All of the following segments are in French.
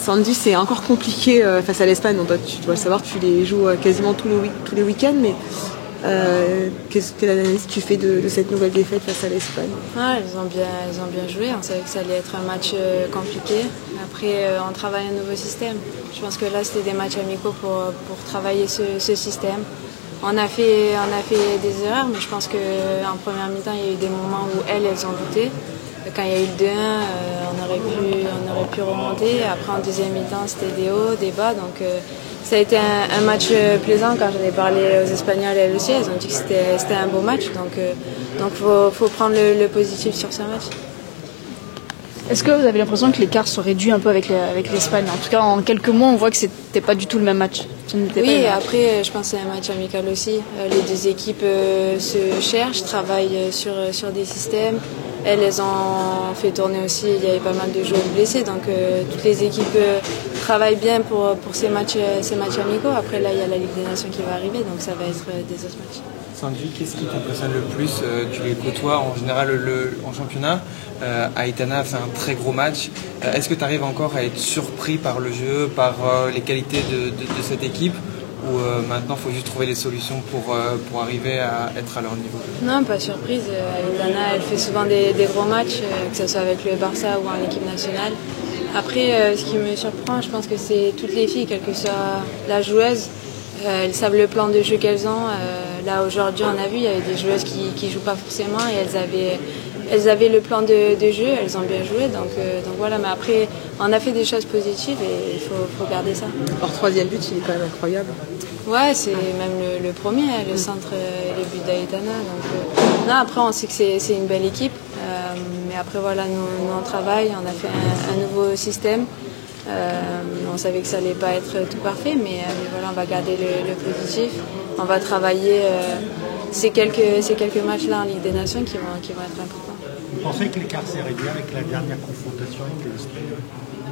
Samedi, c'est encore compliqué face à l'Espagne. Donc, toi, tu dois le savoir, tu les joues quasiment tous les week-ends. Mais quelle analyse tu fais de cette nouvelle défaite face à l'Espagne? Ils ont bien joué. On savait que ça allait être un match compliqué. Après, on travaille un nouveau système. Je pense que là, c'était des matchs amicaux pour travailler ce système. On a fait des erreurs, mais je pense qu'en première mi-temps, il y a eu des moments où elles ont douté. Quand il y a eu le 2-1, on aurait pu remonter. Après, en deuxième mi-temps, c'était des hauts, des bas. Donc, ça a été un match plaisant. Quand j'en ai parlé aux Espagnols, elles aussi, elles ont dit que c'était un beau match. Donc, faut prendre le positif sur ce match. Est-ce que vous avez l'impression que l'écart se réduit un peu avec l'Espagne? En tout cas, en quelques mois, on voit que c'était pas du tout le même match. Oui, après, je pense que c'est un match amical aussi. Les deux équipes se cherchent, travaillent sur des systèmes. Elles ont fait tourner aussi, il y avait pas mal de joueurs blessés. Donc, toutes les équipes travaillent bien pour ces matchs amicaux. Après, là, il y a la Ligue des Nations qui va arriver, donc ça va être des autres matchs. Sandy, qu'est-ce qui t'impressionne le plus? Tu les côtoies en général en championnat. Aitana a fait un très gros match. Est-ce que tu arrives encore à être surpris par le jeu, par les qualités de cette équipe? Ou maintenant, il faut juste trouver les solutions pour arriver à être à leur niveau? Non, pas surprise. Aitana, elle fait souvent des gros matchs, que ce soit avec le Barça ou en équipe nationale. Après, ce qui me surprend, je pense que c'est toutes les filles, quelle que soit la joueuse. Elles savent le plan de jeu qu'elles ont. Là, aujourd'hui, on a vu, il y avait des joueuses qui ne jouent pas forcément et elles avaient le plan de jeu, elles ont bien joué. Donc voilà, mais après, on a fait des choses positives et il faut garder ça. Leur troisième but, il est quand même incroyable. Ouais, c'est même le premier, le centre et le but d'Aitana. Non, après, on sait que c'est une belle équipe. Mais après, voilà, nous on travaille, on a fait un nouveau système. On savait que ça allait pas être tout parfait, mais voilà, on va garder le positif. On va travailler ces quelques matchs-là en Ligue des Nations qui vont être importants. Vous pensez que l'écart s'est réduit avec la dernière confrontation avec les Espagnols?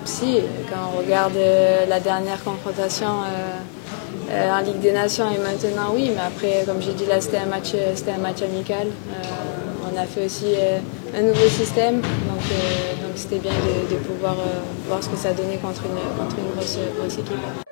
Si, quand on regarde la dernière confrontation en Ligue des Nations et maintenant, oui, mais après, comme j'ai dit, là, c'était un match amical. On a fait aussi un nouveau système, donc c'était bien de pouvoir voir ce que ça donnait contre une grosse équipe.